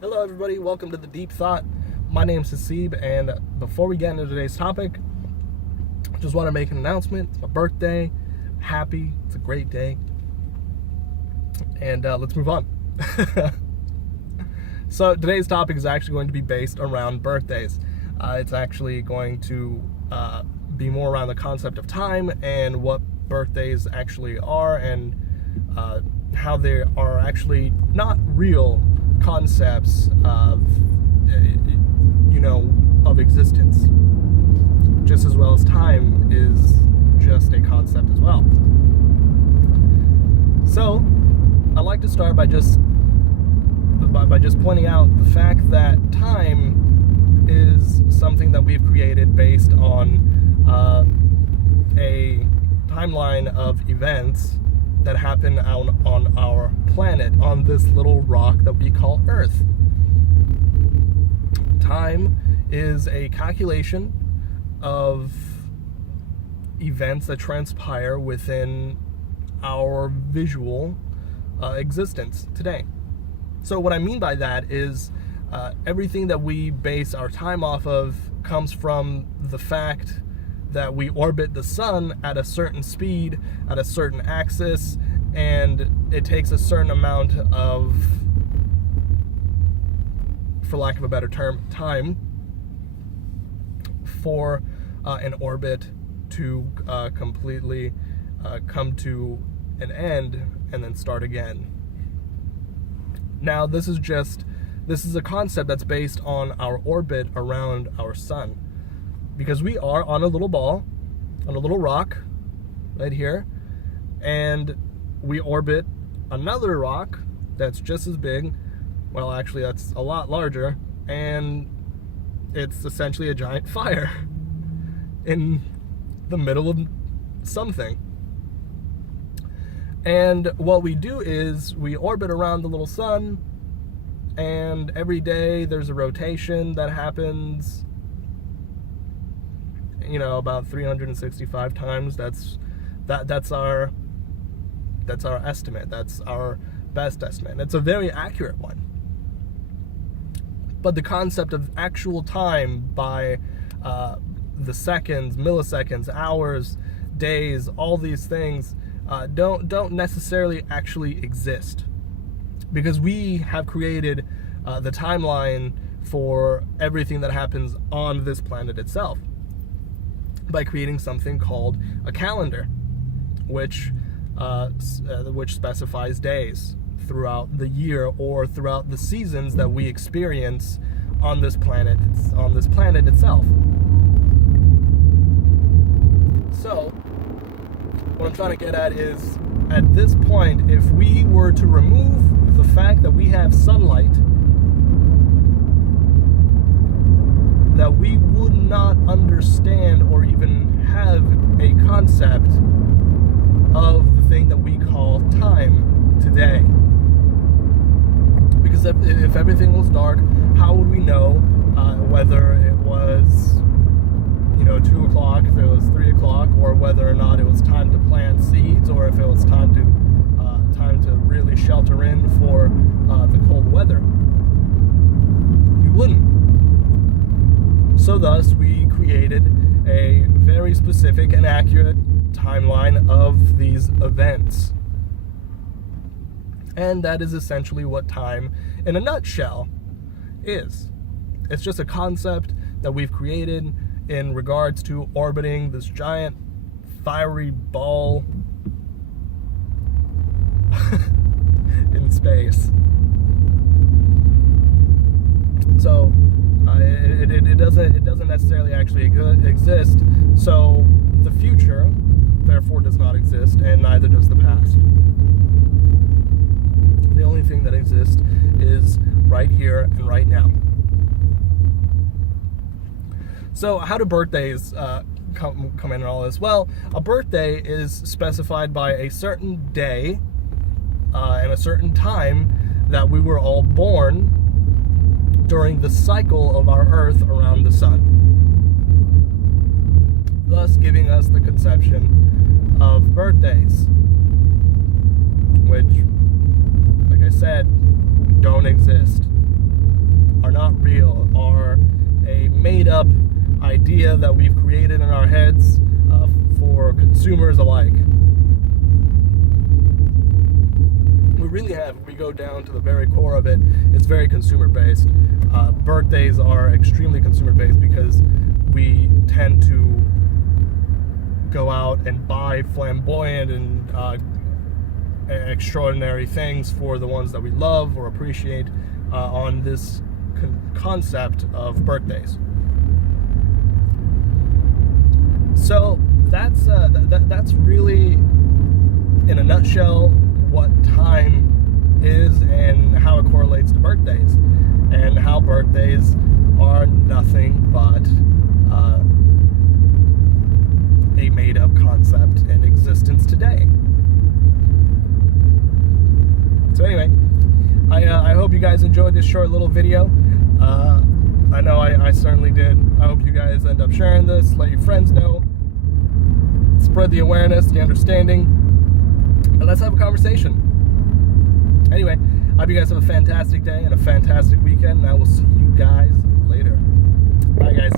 Hello everybody, welcome to The Deep Thought. My name's Hasib, and before we get into today's topic, I just want to make an announcement. It's my birthday. Happy. It's a great day. And let's move on. So today's topic is actually going to be based around birthdays. It's actually going to be more around the concept of time and what birthdays actually are, and how they are actually not real concepts of of existence, just as well as time is just a concept as well. So I'd like to start by just pointing out the fact that time is something that we've created based on a timeline of events that happen on our planet, on this little rock that we call Earth. Time is a calculation of events that transpire within our visual existence today. So what I mean by that is everything that we base our time off of comes from the fact that we orbit the sun at a certain speed, at a certain axis, and it takes a certain amount of, for lack of a better term, time for an orbit to completely come to an end and then start again. Now, this is a concept that's based on our orbit around our sun, because we are on a little ball, on a little rock right here, and we orbit another rock that's just as big, well, actually that's a lot larger, and it's essentially a giant fire in the middle of something. And what we do is we orbit around the little sun, and every day there's a rotation that happens, about 365 times. That's our estimate. That's our best estimate. And it's a very accurate one. But the concept of actual time by the seconds, milliseconds, hours, days, all these things don't necessarily actually exist, because we have created the timeline for everything that happens on this planet itself by creating something called a calendar, which specifies days throughout the year or throughout the seasons that we experience on this planet itself. So what I'm trying to get at is, at this point, if we were to remove the fact that we have sunlight, that we would not understand or even have a concept of the thing that we call time today. Because if everything was dark, how would we know whether it was 2 o'clock, if it was 3 o'clock, or whether or not it was time to plant seeds, or if it was time to really shelter in for the cold weather? We wouldn't. So thus, we created a very specific and accurate timeline of these events. And that is essentially what time, in a nutshell, is. It's just a concept that we've created in regards to orbiting this giant fiery ball in space. So it doesn't necessarily actually exist. So the future, therefore, does not exist, and neither does the past. The only thing that exists is right here and right now. So how do birthdays come in and all this? Well, a birthday is specified by a certain day and a certain time that we were all born during the cycle of our Earth around the sun, thus giving us the conception of birthdays, which, like I said, don't exist. are not real, are a made-up idea that we've created in our heads for consumers alike. We really have. If we go down to the very core of it, it's very consumer-based. Birthdays are extremely consumer-based because we tend to go out and buy flamboyant and extraordinary things for the ones that we love or appreciate on this concept of birthdays. So that's really, in a nutshell, what time is and how it correlates to birthdays, and how birthdays are nothing but a made-up concept in existence today. So anyway, I hope you guys enjoyed this short little video. I know I certainly did. I hope you guys end up sharing this, let your friends know, spread the awareness, the understanding, and let's have a conversation. Anyway, I hope you guys have a fantastic day and a fantastic weekend, and I will see you guys later. Bye, guys.